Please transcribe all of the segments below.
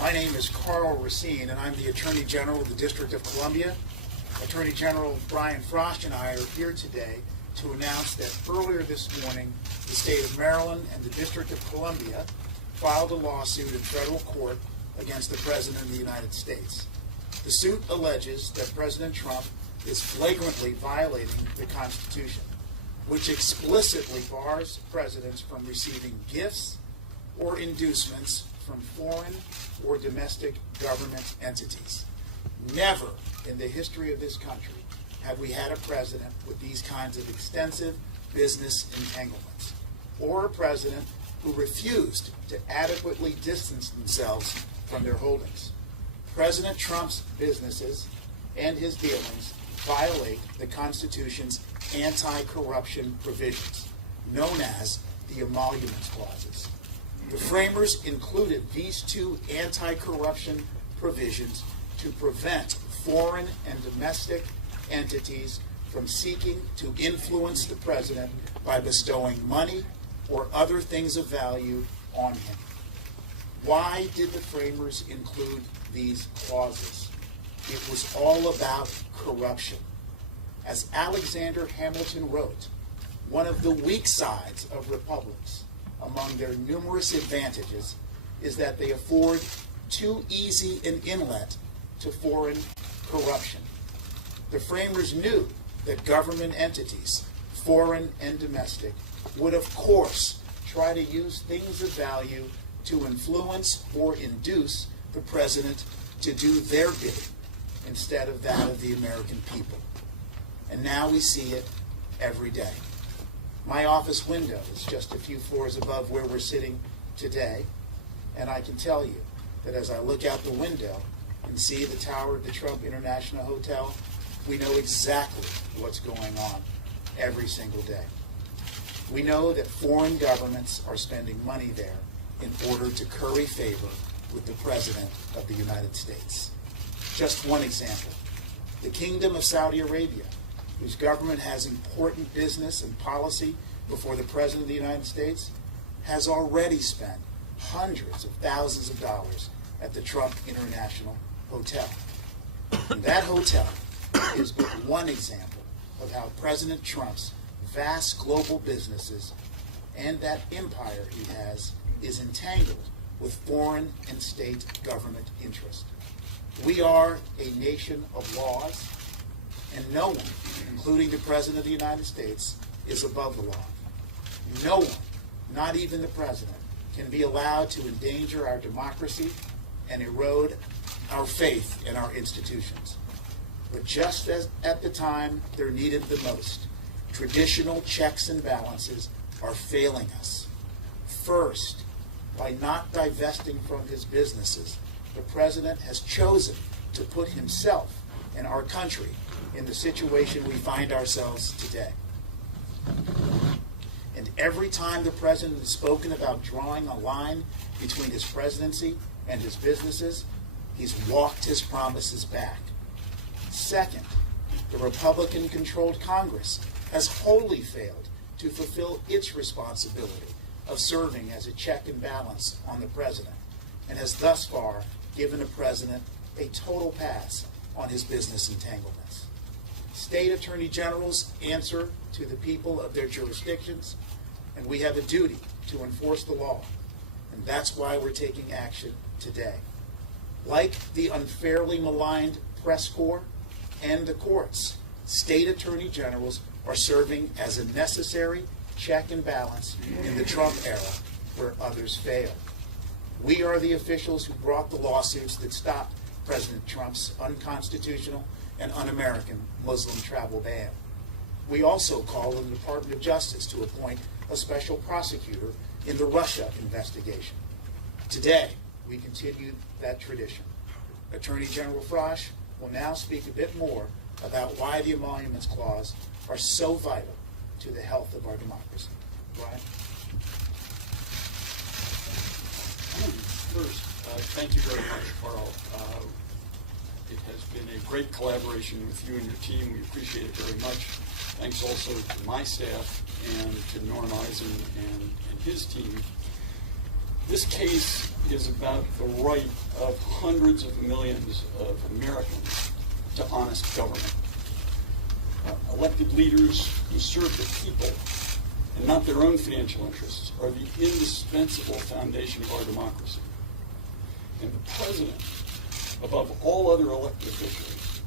My name is Carl Racine, and I'm the Attorney General of the District of Columbia. Attorney General Brian Frost and I are here today to announce that earlier this morning, the state of Maryland and the District of Columbia filed a lawsuit in federal court against the President of the United States. The suit alleges that President Trump is flagrantly violating the Constitution, which explicitly bars presidents from receiving gifts or inducements from foreign or domestic government entities. Never in the history of this country have we had a president with these kinds of extensive business entanglements, or a president who refused to adequately distance themselves from their holdings. President Trump's businesses and his dealings violate the Constitution's anti-corruption provisions, known as the emoluments clauses. The framers included these two anti-corruption provisions to prevent foreign and domestic entities from seeking to influence the president by bestowing money or other things of value on him. Why did the framers include these clauses? It was all about corruption. As Alexander Hamilton wrote, one of the weak sides of republics, among their numerous advantages, is that they afford too easy an inlet to foreign corruption. The framers knew that government entities, foreign and domestic, would of course try to use things of value to influence or induce the president to do their bidding instead of that of the American people. And now we see it every day. My office window is just a few floors above where we're sitting today, and I can tell you that as I look out the window and see the tower of the Trump International Hotel, we know exactly what's going on every single day. We know that foreign governments are spending money there in order to curry favor with the President of the United States. Just one example, the Kingdom of Saudi Arabia, whose government has important business and policy before the President of the United States, has already spent hundreds of thousands of dollars at the Trump International Hotel. And that hotel is but one example of how President Trump's vast global businesses and that empire he has is entangled with foreign and state government interest. We are a nation of laws, and no one, including the President of the United States, is above the law. No one, not even the President, can be allowed to endanger our democracy and erode our faith in our institutions. But just as at the time they're needed the most, traditional checks and balances are failing us. First, by not divesting from his businesses, the President has chosen to put himself and our country in the situation we find ourselves today. And every time the President has spoken about drawing a line between his presidency and his businesses, he's walked his promises back. Second, the Republican-controlled Congress has wholly failed to fulfill its responsibility of serving as a check and balance on the President, and has thus far given the President a total pass on his business entanglements. State attorney generals answer to the people of their jurisdictions, and we have a duty to enforce the law, and that's why we're taking action today. Like the unfairly maligned press corps and the courts, state attorney generals are serving as a necessary check and balance in the Trump era where others fail. We are the officials who brought the lawsuits that stopped President Trump's unconstitutional and un-American Muslim travel ban. We also called on the Department of Justice to appoint a special prosecutor in the Russia investigation. Today, we continue that tradition. Attorney General Frost will now speak a bit more about why the emoluments clause are so vital to the health of our democracy. Brian? First, thank you very much, Carl. It has been a great collaboration with you and your team. We appreciate it very much. Thanks also to my staff and to Norm Eisen and his team. This case is about the right of hundreds of millions of Americans to honest government. Elected leaders who serve the people and not their own financial interests are the indispensable foundation of our democracy. And the president, above all other elected officials,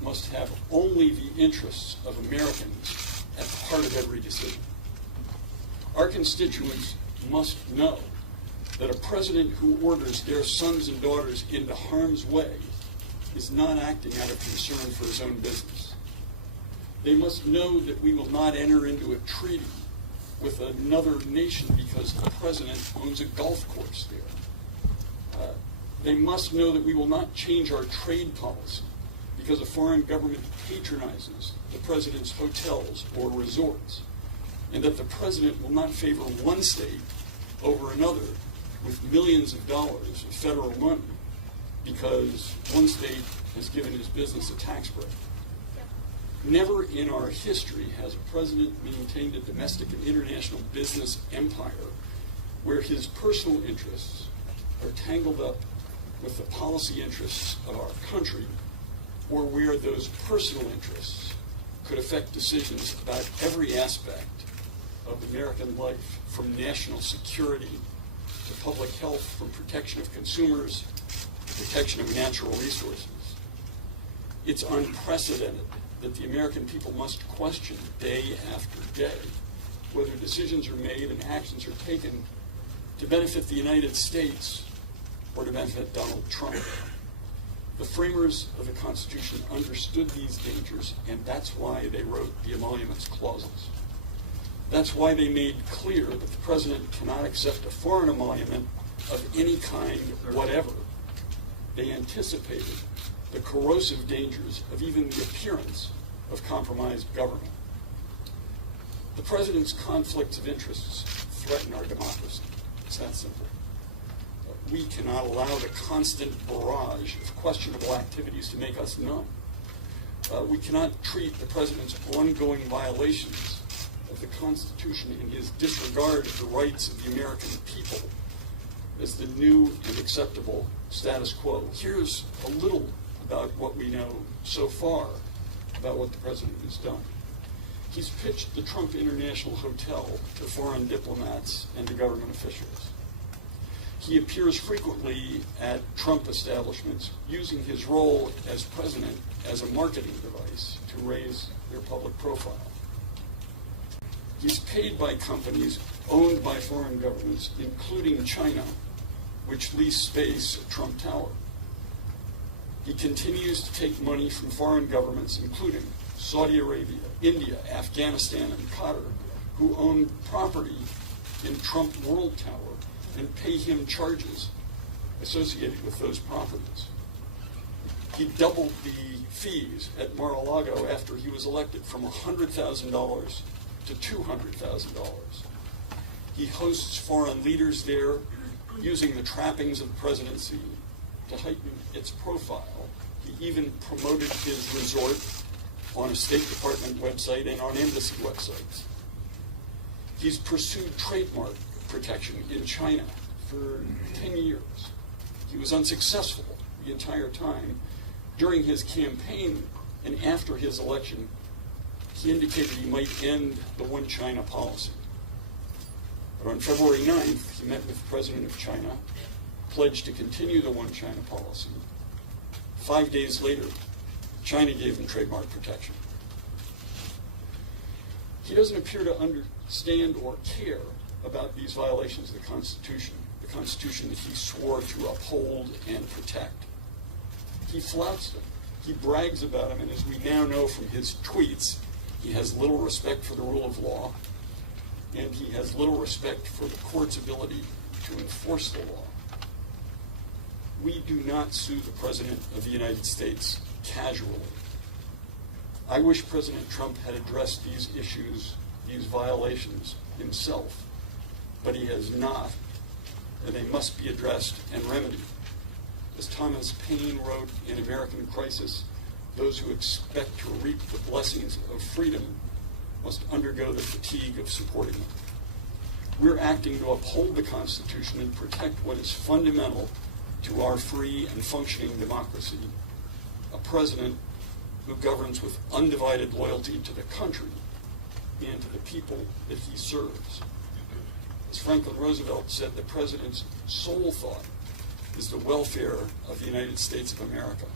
must have only the interests of Americans at the heart of every decision. Our constituents must know that a president who orders their sons and daughters into harm's way is not acting out of concern for his own business. They must know that we will not enter into a treaty with another nation because the president owns a golf course there. They must know that we will not change our trade policy because a foreign government patronizes the president's hotels or resorts, and that the president will not favor one state over another with millions of dollars of federal money because one state has given his business a tax break. Never in our history has a president maintained a domestic and international business empire where his personal interests are tangled up with the policy interests of our country, or where those personal interests could affect decisions about every aspect of American life, from national security to public health, from protection of consumers to protection of natural resources. It's unprecedented that the American people must question day after day whether decisions are made and actions are taken to benefit the United States or to benefit Donald Trump. The framers of the Constitution understood these dangers, and that's why they wrote the emoluments clauses. That's why they made clear that the president cannot accept a foreign emolument of any kind whatever. They anticipated the corrosive dangers of even the appearance of compromised government. The president's conflicts of interests threaten our democracy. It's that simple. We cannot allow the constant barrage of questionable activities to make us numb. We cannot treat the president's ongoing violations of the Constitution and his disregard of the rights of the American people as the new and acceptable status quo. Here's a little about what we know so far about what the president has done. He's pitched the Trump International Hotel to foreign diplomats and to government officials. He appears frequently at Trump establishments using his role as president as a marketing device to raise their public profile. He's paid by companies owned by foreign governments, including China, which lease space at Trump Tower. He continues to take money from foreign governments, including Saudi Arabia, India, Afghanistan, and Qatar, who own property in Trump World Tower and pay him charges associated with those properties. He doubled the fees at Mar-a-Lago after he was elected from $100,000 to $200,000. He hosts foreign leaders there, using the trappings of the presidency to heighten its profile. He even promoted his resort on a State Department website and on embassy websites. He's pursued trademark protection in China for 10 years. He was unsuccessful the entire time. During his campaign and after his election, he indicated he might end the one China policy. But on February 9th, he met with the president of China, pledged to continue the one China policy. 5 days later, China gave him trademark protection. He doesn't appear to understand or care about these violations of the Constitution that he swore to uphold and protect. He flouts them. He brags about them, and as we now know from his tweets, he has little respect for the rule of law, and he has little respect for the court's ability to enforce the law. We do not sue the President of the United States casually. I wish President Trump had addressed these issues, these violations himself, but he has not, and they must be addressed and remedied. As Thomas Paine wrote in American Crisis, those who expect to reap the blessings of freedom must undergo the fatigue of supporting them. We're acting to uphold the Constitution and protect what is fundamental to our free and functioning democracy, a president who governs with undivided loyalty to the country and to the people that he serves. As Franklin Roosevelt said, the president's sole thought is the welfare of the United States of America.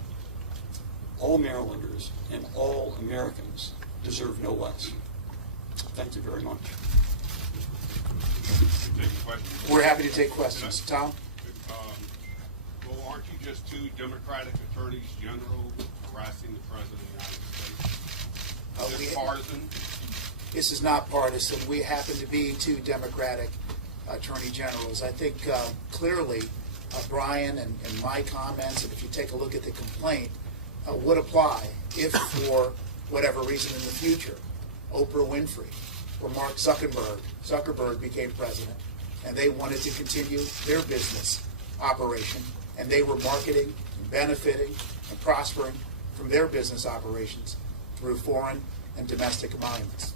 All Marylanders and all Americans deserve no less. Thank you very much. We're happy to take questions. Tom? Well, aren't you just two Democratic attorneys general harassing the President of the United States? Is it partisan? This is not partisan. We happen to be two Democratic attorney generals. I think clearly Brian and my comments, and if you take a look at the complaint, would apply if, for whatever reason in the future, Oprah Winfrey or Mark Zuckerberg became president, and they wanted to continue their business operation, and they were marketing and benefiting and prospering from their business operations through foreign and domestic emoluments.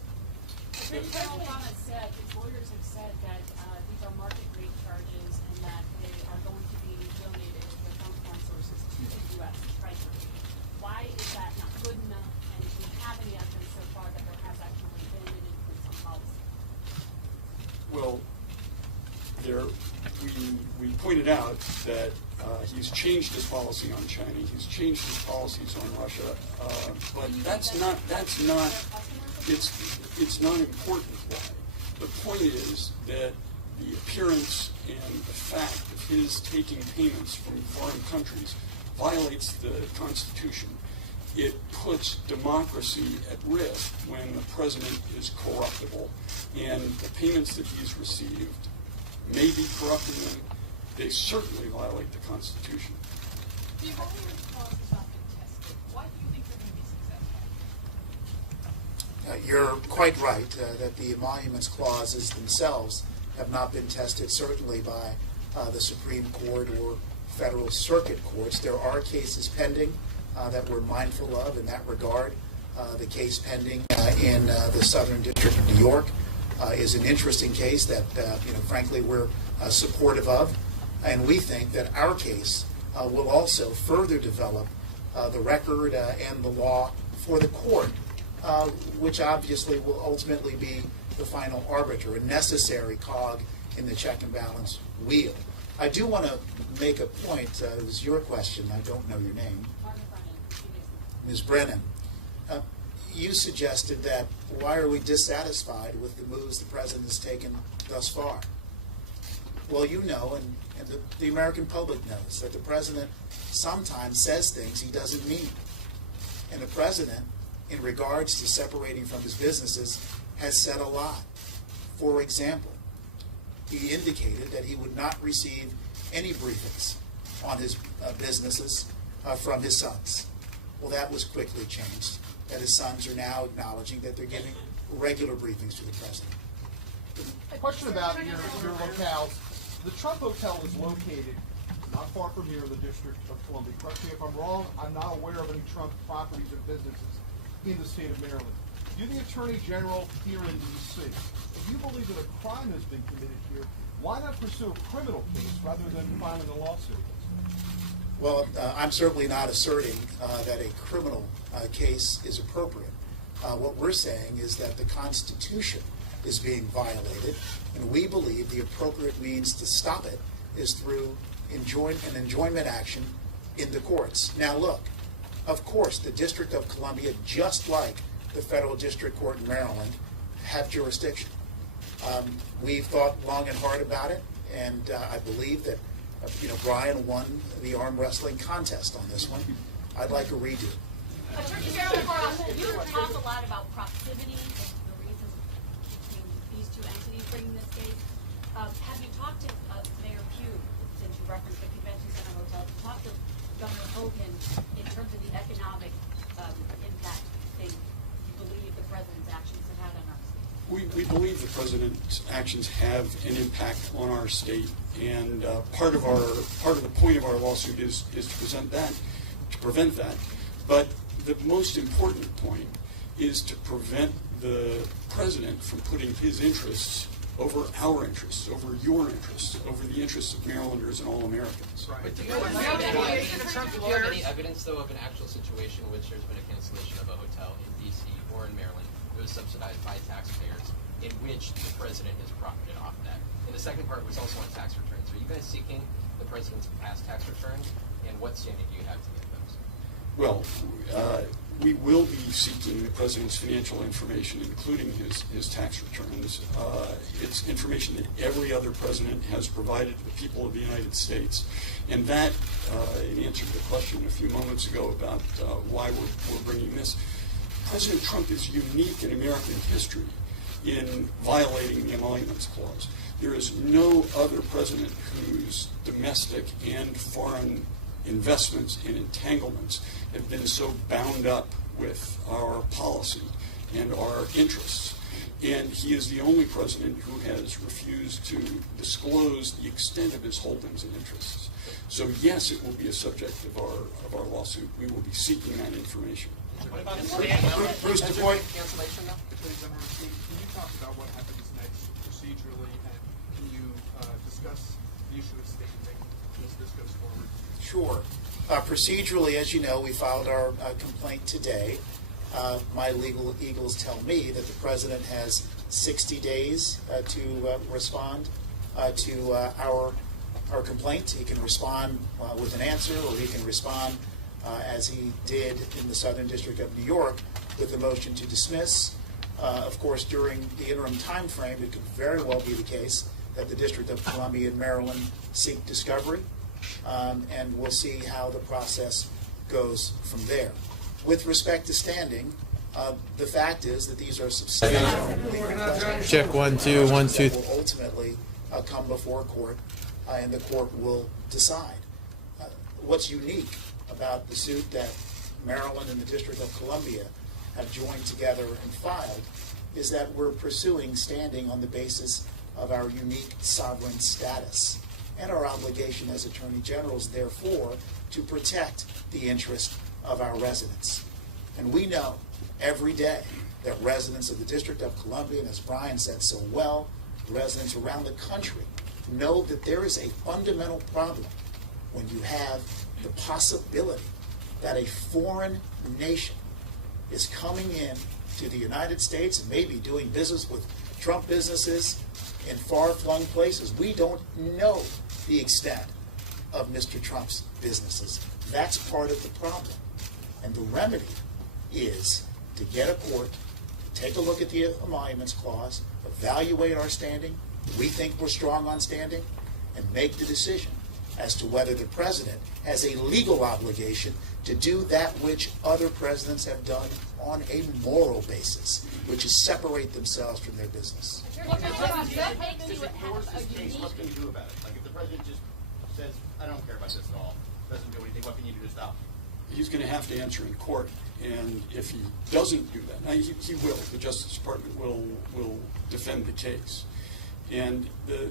President Obama said, his lawyers have said that these are market rate charges and that they are going to be donated with foreign sources to the U.S. Treasury. Why is that not good enough? And do you have any evidence so far that there has actually been an influence on policy? Well, we pointed out that he's changed his policy on China. He's changed his policies on Russia, but it's not important why. The point is that the appearance and the fact of his taking payments from foreign countries violates the Constitution. It puts democracy at risk when the president is corruptible, and the payments that he's received may be corrupting them. They certainly violate the Constitution. The emoluments clause has not been tested. Why do you think they're going to be successful? You're quite right that the emoluments clauses themselves have not been tested, certainly by the Supreme Court or federal circuit courts. There are cases pending that we're mindful of in that regard. The case pending in the Southern District of New York is an interesting case that, frankly, we're supportive of. And we think that our case will also further develop the record and the law for the court, which obviously will ultimately be the final arbiter, a necessary cog in the check and balance wheel. I do want to make a point. It was your question. I don't know your name. Ms. Brennan. You suggested that why are we dissatisfied with the moves the president has taken thus far? Well, you know, and the American public knows, that the president sometimes says things he doesn't mean. And the president, in regards to separating from his businesses, has said a lot. For example, he indicated that he would not receive any briefings on his businesses from his sons. Well, that was quickly changed, that his sons are now acknowledging that they're giving regular briefings to the president. A question about your locales. The Trump Hotel is located not far from here in the District of Columbia. Correct me if I'm wrong, I'm not aware of any Trump properties or businesses in the state of Maryland. You're the Attorney General here in D.C. If you believe that a crime has been committed here, why not pursue a criminal case rather than filing a lawsuit? Well, I'm certainly not asserting that a criminal case is appropriate. What we're saying is that the Constitution is being violated, and we believe the appropriate means to stop it is through an enjoyment action in the courts. Now, look, of course, the District of Columbia, just like the Federal District Court in Maryland, have jurisdiction. We've thought long and hard about it, and I believe that Brian won the arm wrestling contest on this one. I'd like a redo. Attorney General, you talk a lot about proximity and the reasons between these two entities bringing this case. Have you talked to Mayor Pugh, since you referenced the Convention Center Hotel, talked to Governor Hogan in terms of the economic impact you believe the president's actions have had on our state? We believe the president's actions have an impact on our state, and part of the point of our lawsuit is to prevent that. But the most important point is to prevent the president from putting his interests over our interests, over your interests, over the interests of Marylanders and all Americans. But do you have any evidence, though, of an actual situation in which there's been a cancellation of a hotel in D.C. or in Maryland that was subsidized by taxpayers, in which the president has profited off that? And the second part was also on tax returns. Are you guys seeking the president's past tax returns, and what standing do you have to get those? Well, we will be seeking the president's financial information, including his tax returns. It's information that every other president has provided to the people of the United States. And that, in answer to the question a few moments ago about why we're bringing this, President Trump is unique in American history in violating the Emoluments Clause. There is no other president whose domestic and foreign investments and entanglements have been so bound up with our policy and our interests. And he is the only president who has refused to disclose the extent of his holdings and interests. So yes, it will be a subject of our lawsuit. We will be seeking that information. What about Bruce DuPoy. cancellation, though? Please, can you talk about what happens next procedurally, and can you discuss the issue of standing as this goes forward? Sure. Procedurally, as you know, we filed our complaint today. My legal eagles tell me that the president has 60 days to respond to our complaint. He can respond with an answer, or he can respond as he did in the Southern District of New York with a motion to dismiss. Of course, during the interim time frame, it could very well be the case that the District of Columbia and Maryland seek discovery, and we'll see how the process goes from there. With respect to standing, the fact is that these are substantial legal questions. Check 1 2 1 2. That will ultimately come before court, and the court will decide. What's unique about the suit that Maryland and the District of Columbia have joined together and filed is that we're pursuing standing on the basis of our unique sovereign status and our obligation as Attorney Generals, therefore, to protect the interest of our residents. And we know every day that residents of the District of Columbia, and as Brian said so well, residents around the country know that there is a fundamental problem when you have the possibility that a foreign nation is coming in to the United States and maybe doing business with Trump businesses in far-flung places. We don't know the extent of Mr. Trump's businesses. That's part of the problem. And the remedy is to get a court, take a look at the Emoluments Clause, evaluate our standing. We think we're strong on standing, and make the decision as to whether the president has a legal obligation to do that which other presidents have done on a moral basis, which is separate themselves from their business. What makes you What unique? can you do about it? Like, if the president just says, I don't care about this at all, doesn't do anything, what can you do to stop it? He's going to have to answer in court, and if he doesn't do that, now he will. The Justice Department will defend the case. And the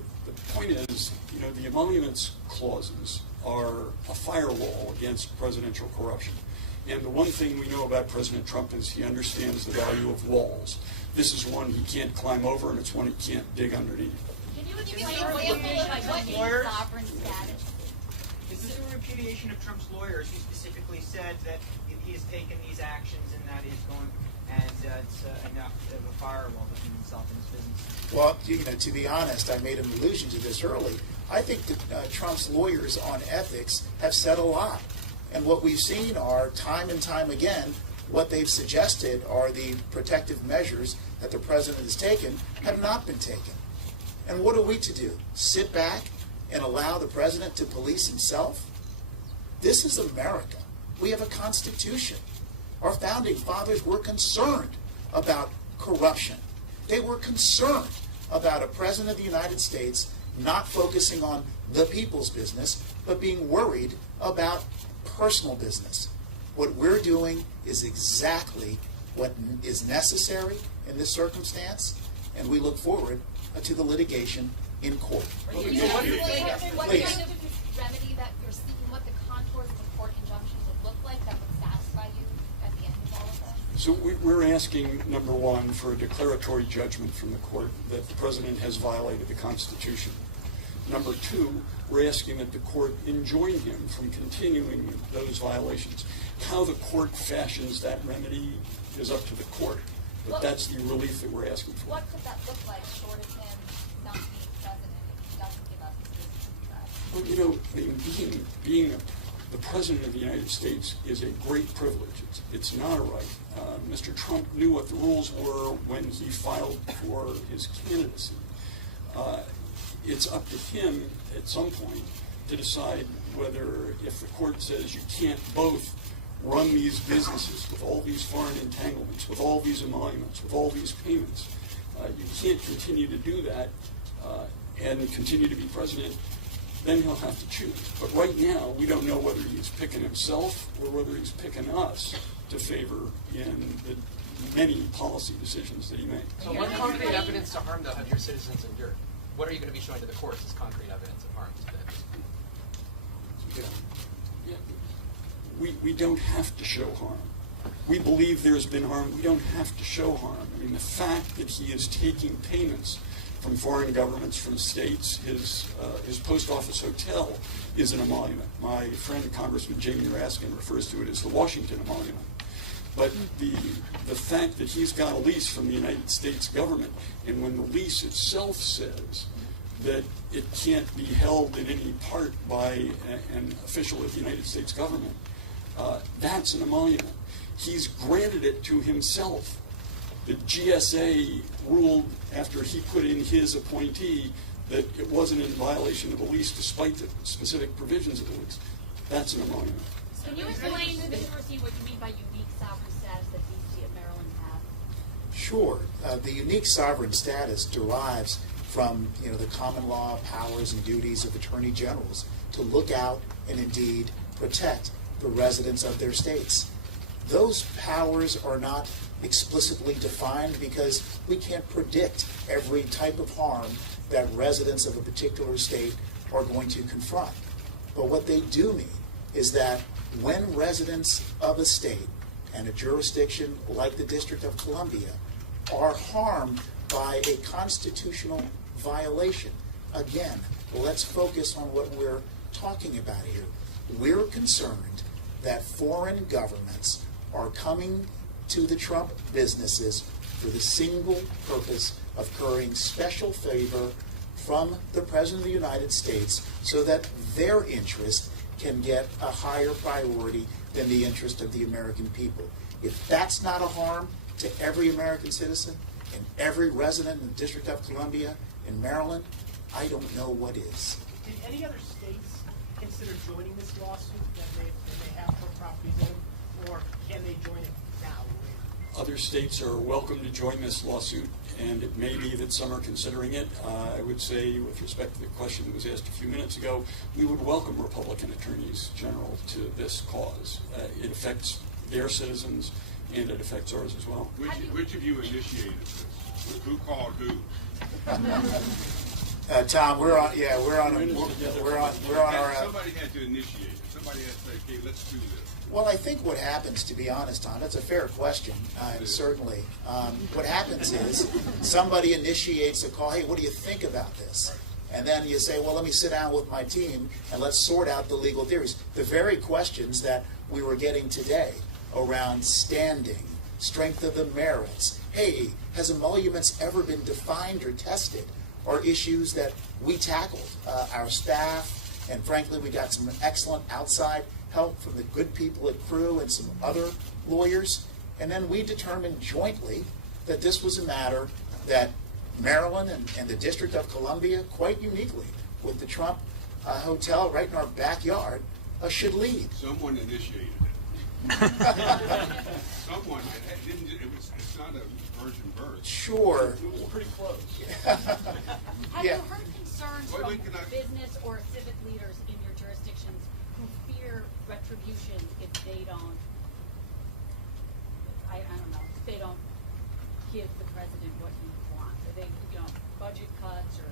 point is, you know, the emoluments clauses are a firewall against presidential corruption. And the one thing we know about President Trump is he understands the value of walls. This is one he can't climb over, and it's one he can't dig underneath. Can you explain what you mean by what is sovereign status? Is this a repudiation of Trump's lawyers? He specifically said that he has taken these actions and that he's going, and it's enough of a firewall between himself and his business. Well, you know, to be honest, I made an allusion to this early. I think that Trump's lawyers on ethics have said a lot. And what we've seen are, time and time again, what they've suggested are the protective measures that the president has taken have not been taken. And what are we to do? Sit back and allow the president to police himself? This is America. We have a constitution. Our founding fathers were concerned about corruption. They were concerned about a president of the United States not focusing on the people's business, but being worried about personal business. What we're doing is exactly what is necessary in this circumstance, and we look forward to the litigation in court. What kind of remedy that you're seeking, what the contours of the court injunction would look like that would satisfy you at the end of all of So we're asking, number one, for a declaratory judgment from the court that the president has violated the Constitution. Number two, we're asking that the court enjoin him from continuing those violations. How the court fashions that remedy is up to the court, but that's the relief that we're asking for. What could that look like short of him not being president if he doesn't give up his business contract? Well, being the president of the United States is a great privilege. It's not a right. Mr. Trump knew what the rules were when he filed for his candidacy. It's up to him at some point to decide whether, if the court says you can't both run these businesses with all these foreign entanglements, with all these emoluments, with all these payments, you can't continue to do that and continue to be president, then he'll have to choose. But right now, we don't know whether he's picking himself or whether he's picking us to favor in the many policy decisions that he makes. So what concrete evidence to harm, though, have your citizens endured? What are you going to be showing to the courts as concrete evidence of harm to them? We don't have to show harm. We believe there's been harm. We don't have to show harm. I mean, the fact that he is taking payments from foreign governments, from states, his post office hotel is an emolument. My friend, Congressman Jamie Raskin, refers to it as the Washington emolument. But the fact that he's got a lease from the United States government, and when the lease itself says that it can't be held in any part by an official of the United States government, that's an emolument. He's granted it to himself. The GSA ruled after he put in his appointee that it wasn't in violation of the lease despite the specific provisions of the lease. That's an emolument. Can you explain, Mr. Racine, what you mean by unique sovereign status that D.C. and Maryland have? Sure. The unique sovereign status derives from the common law powers and duties of attorney generals to look out and indeed protect the residents of their states. Those powers are not explicitly defined because we can't predict every type of harm that residents of a particular state are going to confront. But what they do mean is that when residents of a state and a jurisdiction like the District of Columbia are harmed by a constitutional violation, again, let's focus on what we're talking about here. We're concerned that foreign governments are coming to the Trump businesses for the single purpose of currying special favor from the President of the United States so that their interest can get a higher priority than the interest of the American people. If that's not a harm to every American citizen and every resident in the District of Columbia in Maryland, I don't know what is. Did any other states consider joining this lawsuit that they have Trump properties in, or can they join it now or later? Other states are welcome to join this lawsuit, and it may be that some are considering it. I would say, with respect to the question that was asked a few minutes ago, we would welcome Republican attorneys general to this cause. It affects their citizens, and it affects ours as well. Which of you initiated this? Who called who? Tom, we're on our. Somebody had to initiate it. Somebody had to say, "Okay, let's do this." Well, I think what happens, to be honest, Tom, that's a fair question, certainly. What happens is somebody initiates a call, hey, what do you think about this? And then you say, well, let me sit down with my team and let's sort out the legal theories. The very questions that we were getting today around standing, strength of the merits, hey, has emoluments ever been defined or tested, are issues that we tackled. Our staff, and frankly, we got some excellent outside help from the good people at Crew and some other lawyers. And then we determined jointly that this was a matter that Maryland and the District of Columbia, quite uniquely, with the Trump hotel right in our backyard, should lead. Someone initiated it. Someone. It's not a virgin birth. Sure. It was pretty close. Have Yeah. you heard concerns from business or civic leaders in your jurisdictions who fear retribution if they don't, I don't know, if they don't give the president what he wants? Are they, budget cuts or?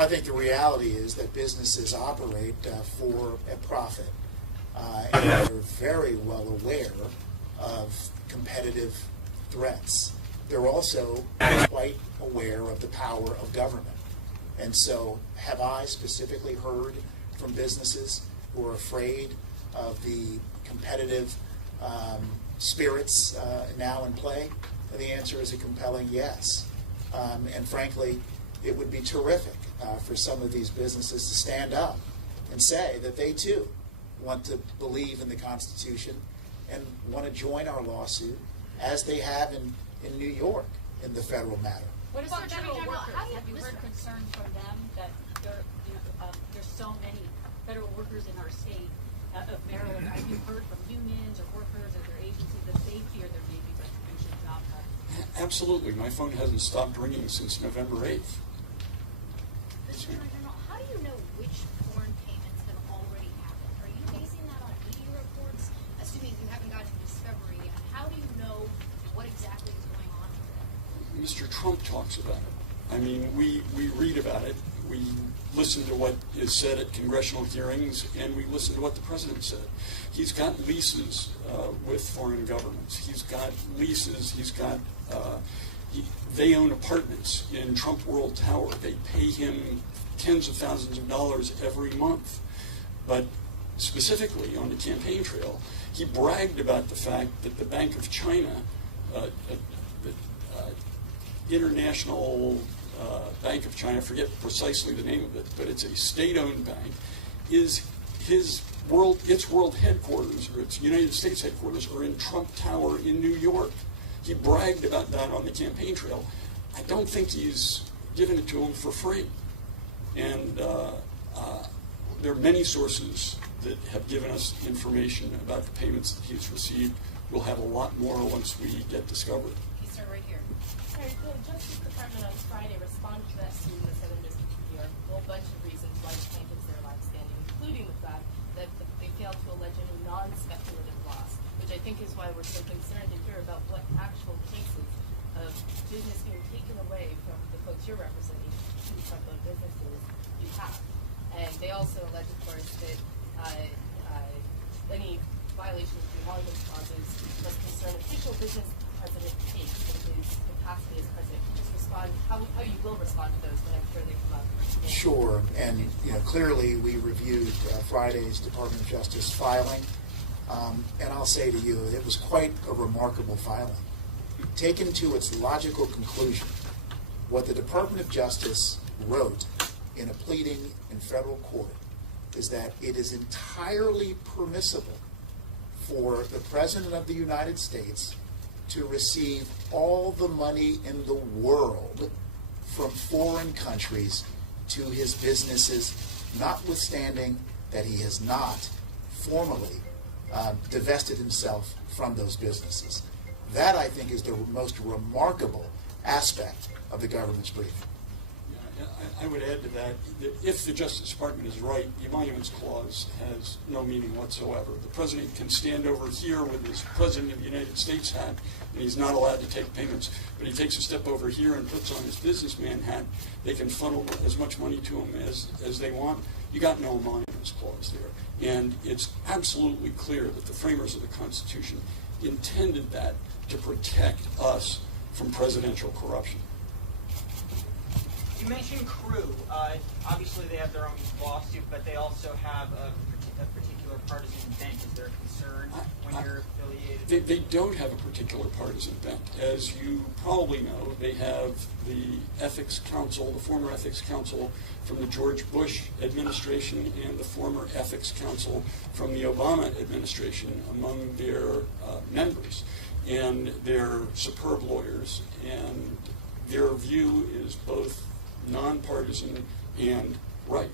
I think the reality is that businesses operate for a profit. And they're very well aware of competitive threats. They're also quite aware of the power of government. And so have I specifically heard from businesses who are afraid of the competitive spirits now in play? The answer is a compelling yes. And frankly, it would be terrific for some of these businesses to stand up and say that they too want to believe in the Constitution and want to join our lawsuit, as they have in New York in the federal matter. What is Well, our General, federal workers? how do you- Have you heard listen. concerns from them that there's so many federal workers in our state of Maryland? Have you heard from unions or workers or their agencies that they fear there may be retribution job cuts? Absolutely. My phone hasn't stopped ringing since November 8th. Mr. Attorney General, how do you know which foreign payments have already happened? Are you basing that on media reports, assuming you haven't gotten discovery yet? How do you know what exactly is going on with it? Mr. Trump talks about it. I mean, we read about it. We listen to what is said at congressional hearings, and we listen to what the president said. He's got leases with foreign governments. He's got leases. He's got they own apartments in Trump World Tower. They pay him tens of thousands of dollars every month. But specifically on the campaign trail, he bragged about the fact that the Bank of China, International Bank of China, I forget precisely the name of it, but it's a state-owned bank, is its world headquarters, or its United States headquarters, are in Trump Tower in New York. He bragged about that on the campaign trail. I don't think he's given it to him for free. And there are many sources that have given us information about the payments that he's received. We'll have a lot more once we get discovered. Yes, sir, right here. Sorry, the Justice Department on Friday responded to that suit in the Southern District of New York, a whole bunch of reasons why the plaintiffs are allowed standing, including the fact that they failed to allege any non-speculative loss, which I think is why we're so concerned to hear about what actual cases of business being taken away from the folks you're representing, two Trump-owned businesses, you have. And they also allege, of course, that any violation of the emolument clauses must concern official business President takes in his capacity as president. Can you just respond, how you will respond to those when I'm sure they come up? Sure, and clearly we reviewed Friday's Department of Justice filing, and I'll say to you, it was quite a remarkable filing. Taken to its logical conclusion, what the Department of Justice wrote in a pleading in federal court is that it is entirely permissible for the President of the United States to receive all the money in the world from foreign countries to his businesses, notwithstanding that he has not formally divested himself from those businesses. That, I think, is the most remarkable aspect of the government's brief. I would add to that if the Justice Department is right, the Emoluments Clause has no meaning whatsoever. The President can stand over here with his President of the United States hat, and he's not allowed to take payments, but he takes a step over here and puts on his businessman hat. They can funnel as much money to him as they want. You got no Emoluments Clause there. And it's absolutely clear that the framers of the Constitution intended that to protect us from presidential corruption. You mentioned Crew. Obviously, they have their own lawsuit, but they also have a particular partisan bent. Is there a concern when you're affiliated? They don't have a particular partisan bent. As you probably know, they have the Ethics Council, the former Ethics Council from the George Bush administration and the former Ethics Council from the Obama administration among their members. And they're superb lawyers, and their view is both nonpartisan and right.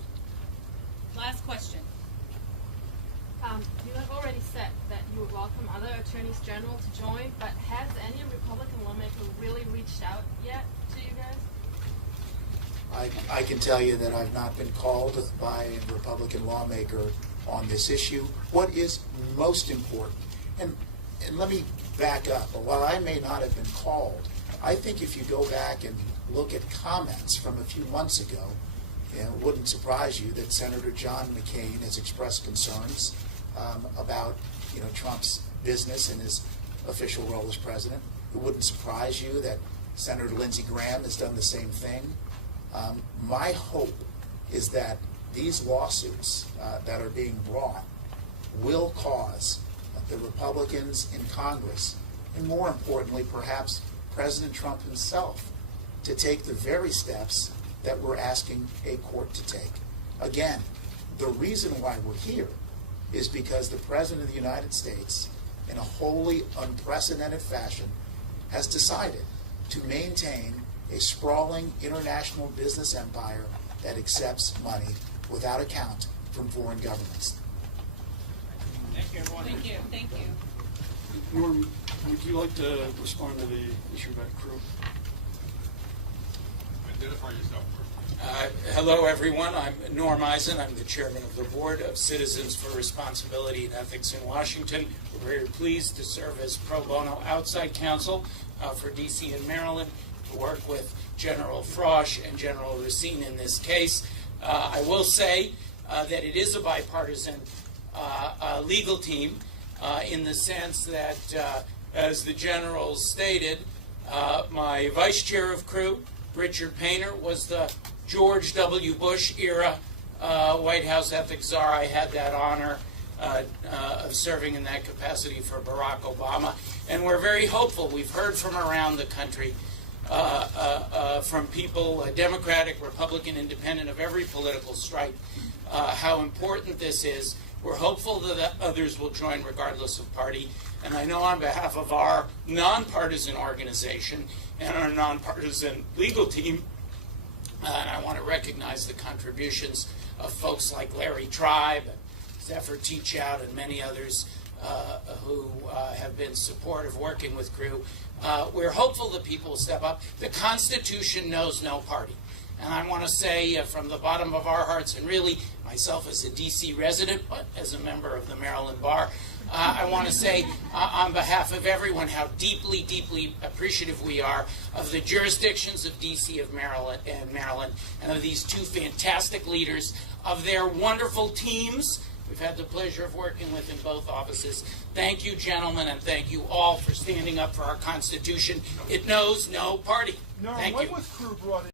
Last question. You have already said that you would welcome other attorneys general to join, but has any Republican lawmaker really reached out yet to you guys? I can tell you that I've not been called by a Republican lawmaker on this issue. What is most important, and let me back up, but while I may not have been called, I think if you go back and look at comments from a few months ago, it wouldn't surprise you that Senator John McCain has expressed concerns about Trump's business and his official role as president. It wouldn't surprise you that Senator Lindsey Graham has done the same thing. My hope is that these lawsuits that are being brought will cause the Republicans in Congress, and more importantly, perhaps President Trump himself, to take the very steps that we're asking a court to take. Again, the reason why we're here is because the President of the United States, in a wholly unprecedented fashion, has decided to maintain a sprawling international business empire that accepts money without account from foreign governments. Thank you, everyone. Thank you, thank you. Norm, would you like to respond to the issue about crew? Identify yourself first. Hello, everyone. I'm Norm Eisen. I'm the chairman of the board of Citizens for Responsibility and Ethics in Washington. We're very pleased to serve as pro bono outside counsel for D.C. and Maryland, to work with General Frosch and General Racine in this case. I will say that it is a bipartisan legal team in the sense that, as the general stated, my vice chair of crew, Richard Painter, was the George W. Bush era White House ethics czar. I had that honor of serving in that capacity for Barack Obama. And we're very hopeful. We've heard from around the country, from people, Democratic, Republican, Independent, of every political stripe, how important this is. We're hopeful that others will join regardless of party. And I know on behalf of our nonpartisan organization and our nonpartisan legal team, and I want to recognize the contributions of folks like Larry Tribe, and Zephyr Teachout, and many others who have been supportive working with Crew. We're hopeful that people will step up. The Constitution knows no party. And I want to say from the bottom of our hearts, and really myself as a D.C. resident, but as a member of the Maryland Bar, I want to say on behalf of everyone how deeply, deeply appreciative we are of the jurisdictions of D.C. and Maryland, and of these two fantastic leaders, of their wonderful teams we've had the pleasure of working with in both offices. Thank you, gentlemen, and thank you all for standing up for our Constitution. It knows no party. No, Thank when you. was Crew brought in?